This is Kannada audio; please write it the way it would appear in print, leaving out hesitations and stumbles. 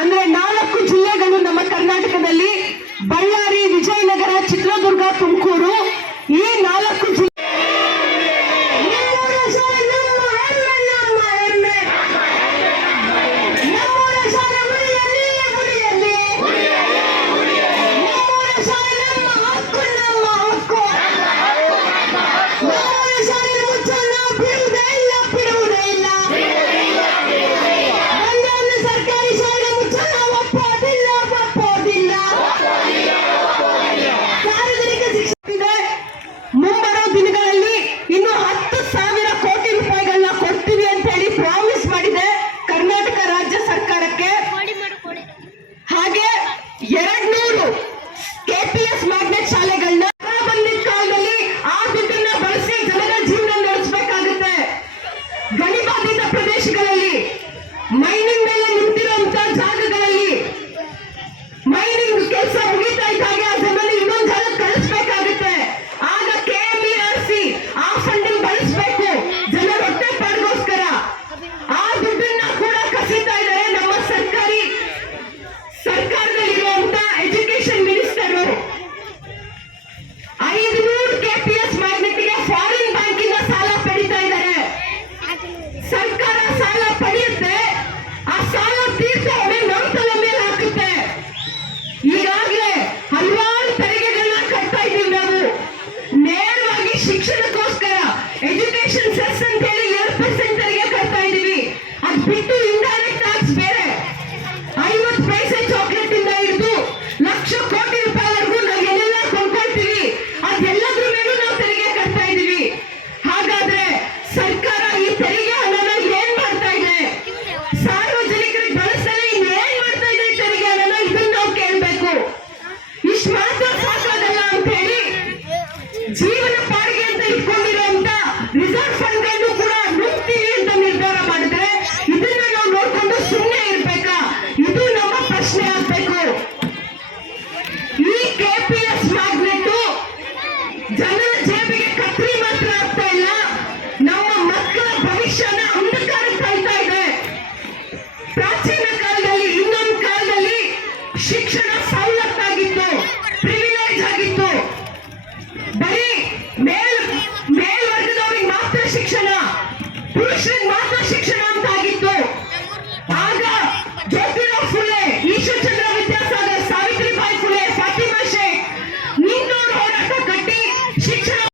ಅಂದ್ರೆ 4 ಜಿಲ್ಲೆಗಳು ನಮ್ಮ ಕರ್ನಾಟಕದಲ್ಲಿ, ಬಳ್ಳಾರಿ, ವಿಜಯನಗರ, ಚಿತ್ರದುರ್ಗ, ತುಮಕೂರು, ಈ 4 ಜಿಲ್ಲೆ ಮುಂಬರೋ ದಿನಗಳಲ್ಲಿ ಇನ್ನು 10,000 ಕೋಟಿ ರೂಪಾಯಿಗಳನ್ನ ಕೊಡ್ತೀವಿ ಅಂತ ಹೇಳಿ ಪ್ರಾಮಿಸ್ ಮಾಡಿದೆ ಕರ್ನಾಟಕ ರಾಜ್ಯ ಸರ್ಕಾರಕ್ಕೆ. ಹಾಗೆ 200 KPS ಮ್ಯಾಗ್ನೆಟ್ ಶಾಲೆಗಳನ್ನ ಬಂದಿದ್ದ ಕಾಲದಲ್ಲಿ ಆ ದುಡ್ಡನ್ನ ಬಳಸಿ ಜನರ ಜೀವನ ನಡೆಸಬೇಕಾಗುತ್ತೆ. ಗಣಿಬಾಧಿತ ಪ್ರದೇಶಗಳಲ್ಲಿ, ಮೈನಿಂಗ್ ಮೇಲೆ ನಿಂತಿರುವಂತ ಜಾಗಗಳಲ್ಲಿ ಮೈನಿಂಗ್ ಕೆಲಸ ಮುಗಿತಾ ಇದ್ದಾಗ ಅದನ್ನ ಇನ್ನೊಂದು ಜಾಗ ಕಳಿಸ್ಬೇಕಾಗುತ್ತೆ. ಆಗ KMERC ಆ ಫಂಡಿಂಗ್ ಬಳಸಬೇಕು ಜನರ ಹೊಟ್ಟೆ ಪಾಡಿಗೋಸ್ಕರ. ಆ ದುಡ್ಡನ್ನ ಕೂಡ ಕಸಿತಾ ಇದ್ದಾರೆ ನಮ್ಮ ಸರ್ಕಾರದಲ್ಲಿರುವಂತ ಎಜುಕೇಶನ್ ಮಿನಿಸ್ಟರ್. 500 KPS ಮ್ಯಾಗ್ನೆಟ್ಗೆ ಫಾರಿನ್ ಬ್ಯಾಂಕಿಂದ ಸಾಲ ಪಡಿತಾ ಇದ್ದಾರೆ. ಸರ್ಕಾರ ಸಾಲ ಪಡೆಯುತ್ತೆ, ಆ ಸಾಲ ತೀರ್ಸೋದ್ರೆ ನಮ್ಮ ತಲೆ ಮೇಲೆ ಹಾಕುತ್ತೆ. ಈಗಾಗಲೇ ಹಲವಾರು ತೆರಿಗೆಗಳನ್ನ ಕಟ್ತಾ ಇದ್ದೀವಿ ನಾವು. ನೇರವಾಗಿ ಶಿಕ್ಷಣಕ್ಕೋಸ್ಕರ ಎಜುಕೇಶನ್ ಸೆಸ್ ಅಂತ ಹೇಳಿ 2% ತೆರಿಗೆ ಕಟ್ತಾ ಇದ್ದೀವಿ. ಅದು ಬಿಟ್ಟು ಇಂಡೈರೆಕ್ಟ್ ಟ್ಯಾಕ್ಸ್ ಬೇರೆ 50 ಪೈಸೆ ಚಾಕ್ಲೇಟ್ ಇಂದ ಹಿಡಿದು ಲಕ್ಷ ಕೋಟಿ ರೂಪಾಯಿವರೆಗೂ ನಾವು ಏನೆಲ್ಲ ಕೊಂಡ್ಕೊಳ್ತೀವಿ ಅದೆಲ್ಲದ್ರ ಮೇಲೂ ನಾವು ತೆರಿಗೆ ಕಟ್ತಾ ಇದ್ದೀವಿ. ಹಾಗಾದ್ರೆ ಸರ್ಕಾರ ಈ ತೆರಿಗೆ ಹಣನ ಏನ್ ಮಾಡ್ತಾ ಇದೆ? ಸಾರ್ವಜನಿಕರಿಗೆ ಬಳಸಲು ಏನ್ ಮಾಡ್ತಾ ಇದೆ ತೆರಿಗೆ ಹಣನ? ಇದನ್ನ ನಾವು ಕೇಳ್ಬೇಕು. ಇಷ್ಟು ಮಾತ್ರ ಸಾಕಾಗಲ್ಲ ಅಂತ ಹೇಳಿ ಜೀವನ ಪಾಡಿಗೆ ಅಂತ ಇಟ್ಕೊಂಡಿರುವಂತ ರಿಸರ್ವ್ ಫಂಡ್ ಗಳನ್ನು ಕೂಡ ನುಗ್ತೀವಿ ಅಂತ ನಿರ್ಧಾರ ಮಾಡಿದ್ರೆ ಇದನ್ನ ನಾವು ನೋಡ್ಕೊಂಡು ಸುಮ್ಮನೆ ಇರ್ಬೇಕಾ? ಇದು ನಮ್ಮ ಪ್ರಶ್ನೆ ಆಗ್ಬೇಕು. ಈ KPS ಮ್ಯಾಗ್ನೆಟ್ ಜನರ ಜೇಬಿಗೆ ಕತ್ರಿ ಮಾತ್ರ ಆಗ್ತಾ ಇಲ್ಲ, ನಮ್ಮ ಮಕ್ಕಳ ಭವಿಷ್ಯನ ಅಂಧಕಾರಕ್ಕೆ ತಳ್ತಾ ಇದೆ. ಪ್ರಾಚೀನ ಕಾಲದಲ್ಲಿ, ಇನ್ನೊಂದು ಕಾಲದಲ್ಲಿ ಶಿಕ್ಷಣ ಸವಲತ್ತಾಗಿತ್ತು, ಪ್ರಿವಿಲೇಜ್ ಆಗಿತ್ತು. ಬರೀ ಮೇಲ್ವರ್ಗದವ್ರಿಗೆ ಮಾತ್ರ ಶಿಕ್ಷಣ, ಪುರುಷರಿಗೆ ಮಾತ್ರ ಶಿಕ್ಷಣ ಅಂತ